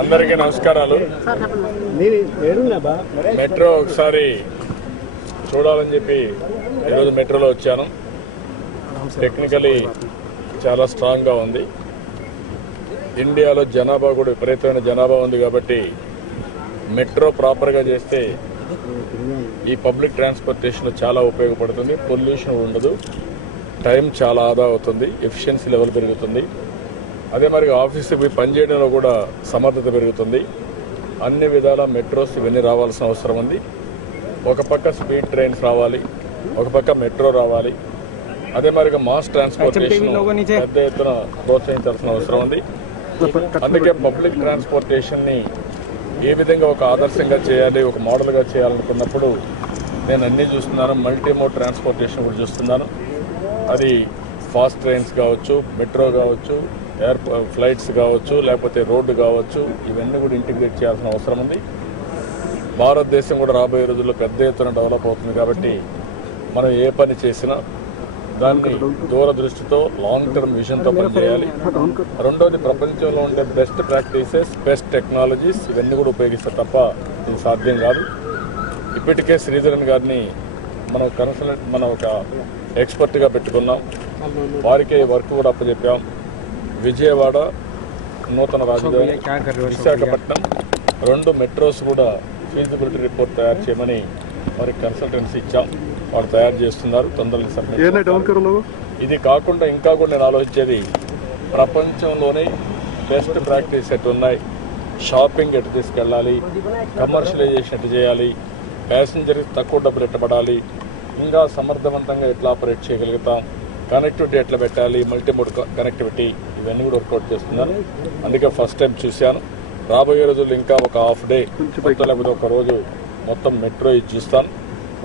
అందరికీ నమస్కారాలు. మెట్రో ఒకసారి చూడాలని చెప్పి ఈరోజు మెట్రోలో వచ్చాను. టెక్నికలీ చాలా స్ట్రాంగ్గా ఉంది. ఇండియాలో జనాభా కూడా విపరీతమైన జనాభా ఉంది కాబట్టి మెట్రో ప్రాపర్గా చేస్తే ఈ పబ్లిక్ ట్రాన్స్పోర్టేషన్ చాలా ఉపయోగపడుతుంది. పొల్యూషన్ ఉండదు, టైం చాలా ఆదా అవుతుంది, ఎఫిషియన్సీ లెవెల్ పెరుగుతుంది. అదే మరి ఆఫీస్కి పోయి పనిచేయడంలో కూడా సమర్థత పెరుగుతుంది. అన్ని విధాల మెట్రోస్ ఇవన్నీ రావాల్సిన అవసరం ఉంది. ఒక పక్క స్పీడ్ ట్రైన్స్ రావాలి, ఒక పక్క మెట్రో రావాలి. అదే మరిగా మాస్ ట్రాన్స్పోర్టేషన్ పెద్ద ఎత్తున ప్రోత్సహించాల్సిన అవసరం ఉంది. అందుకే పబ్లిక్ ట్రాన్స్పోర్టేషన్ని ఏ విధంగా ఒక ఆదర్శంగా చేయాలి, ఒక మోడల్గా చేయాలనుకున్నప్పుడు నేను అన్నీ చూస్తున్నాను. మల్టీ మోడ్ ట్రాన్స్పోర్టేషన్ కూడా చూస్తున్నాను. అది ఫాస్ట్ ట్రైన్స్ కావచ్చు, మెట్రో కావచ్చు, ఎయిర్ ఫ్లైట్స్ కావచ్చు, లేకపోతే రోడ్డు కావచ్చు, ఇవన్నీ కూడా ఇంటిగ్రేట్ చేయాల్సిన అవసరం ఉంది. భారతదేశం కూడా రాబోయే రోజుల్లో పెద్ద ఎత్తున డెవలప్ అవుతుంది కాబట్టి మనం ఏ పని చేసినా దాన్ని దూరదృష్టితో లాంగ్ టర్మ్ విజన్తో పనిచేయాలి. రెండోది, ప్రపంచంలో ఉండే బెస్ట్ ప్రాక్టీసెస్, బెస్ట్ టెక్నాలజీస్ ఇవన్నీ కూడా ఉపయోగిస్తే తప్ప ఇది సాధ్యం కాదు. ఇప్పటికే శ్రీధరన్ గారిని మనం ఒక ఎక్స్పర్ట్గా పెట్టుకున్నాం. వారికే వర్క్ కూడా అప్పచెప్పాం. విజయవాడ నూతన రాజధాని, విశాఖపట్నం 2 మెట్రోస్ కూడా ఫీజిబిలిటీ రిపోర్ట్ తయారు చేయమని వారికి కన్సల్టెన్సీ ఇచ్చాం. వారు తయారు చేస్తున్నారు. తొందరగా సబ్మిట్. ఇది కాకుండా ఇంకా కూడా నేను ఆలోచించేది, ప్రపంచంలోనే బెస్ట్ ప్రాక్టీస్ ఎటు ఉన్నాయి, షాపింగ్ ఎటు తీసుకెళ్ళాలి, కమర్షియలైజేషన్ ఎటు చేయాలి, ప్యాసింజర్కి తక్కువ డబ్బులు ఎట్టబడాలి, ఇంకా సమర్థవంతంగా ఎట్లా ఆపరేట్ చేయగలుగుతాం, కనెక్టివిటీ ఎట్లా పెట్టాలి, మల్టీమోడ్ కనెక్టివిటీ ఇవన్నీ కూడా వర్కౌట్ చేస్తున్నాను. అందుకే ఫస్ట్ టైం చూశాను. రాబోయే రోజుల్లో ఇంకా ఒక హాఫ్ డే లేకపోతే ఒక రోజు మొత్తం మెట్రో ఇది చూస్తాను.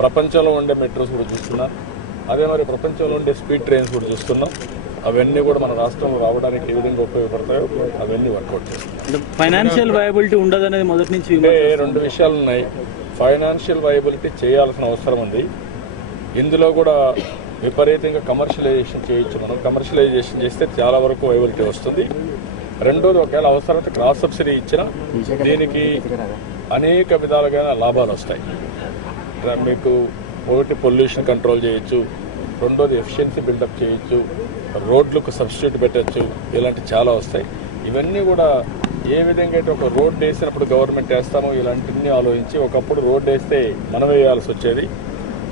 ప్రపంచంలో ఉండే మెట్రోస్ కూడా చూస్తున్నాను. అదే మరి ప్రపంచంలో ఉండే స్పీడ్ ట్రైన్స్ కూడా చూస్తున్నాం. అవన్నీ కూడా మన రాష్ట్రంలో రావడానికి ఏ విధంగా ఉపయోగపడతాయో అవన్నీ వర్కౌట్ చేస్తున్నాం. ఫైనాన్షియల్ వయబిలిటీ ఉండదు అనేది మొదటి నుంచి 2 విషయాలు ఉన్నాయి. ఫైనాన్షియల్ వయబిలిటీ చేయాల్సిన అవసరం ఉంది. ఇందులో కూడా విపరీతంగా కమర్షియలైజేషన్ చేయొచ్చు. మనం కమర్షియలైజేషన్ చేస్తే చాలా వరకు వైబిలిటీ వస్తుంది. రెండోది, ఒకవేళ అవసరమైతే క్రాస్ సబ్సిడీ ఇచ్చినా దీనికి అనేక విధాలుగా లాభాలు వస్తాయి. మీకు ఒకటి పొల్యూషన్ కంట్రోల్ చేయొచ్చు, రెండోది ఎఫిషియన్సీ బిల్డప్ చేయొచ్చు, రోడ్లకు సబ్స్టిట్యూట్ పెట్టచ్చు, ఇలాంటి చాలా వస్తాయి. ఇవన్నీ కూడా ఏ విధంగా అయితే ఒక రోడ్ వేసినప్పుడు గవర్నమెంట్ వేస్తామో ఇలాంటివన్నీ ఆలోచించి, ఒకప్పుడు రోడ్ వేస్తే మనం వేయాల్సి వచ్చేది.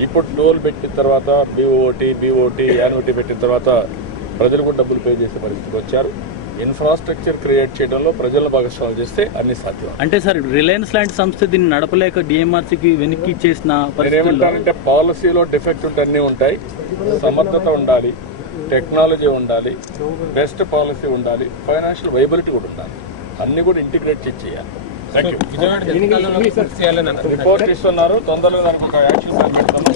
ఇప్పుడు టోల్ పెట్టిన తర్వాత బీఓటీ యాన్యుటీ పెట్టిన తర్వాత ప్రజలు కూడా డబ్బులు పే చేసే పరిస్థితికి వచ్చారు. ఇన్ఫ్రాస్ట్రక్చర్ క్రియేట్ చేయడంలో ప్రజలను భాగస్వామ్యం చేస్తే అన్ని సాధ్యం. అంటే సార్, రిలయన్స్ లాంటి సంస్థ దీన్ని నడపలేక డిఎంఆర్సీకి వెనక్కి చేసిన ఏమంటారంటే, పాలసీలో డిఫెక్ట్ ఉంటే అన్నీ ఉంటాయి. సమర్థత ఉండాలి, టెక్నాలజీ ఉండాలి, బెస్ట్ పాలసీ ఉండాలి, ఫైనాన్షియల్ వైబిలిటీ కూడా ఉండాలి. అన్ని కూడా ఇంటిగ్రేట్ చేయాలి. రిపోర్ట్ ఇస్తున్నారు. తొందరగా దానికి ఒక యాక్షన్ ప్లాన్ పెడతాము.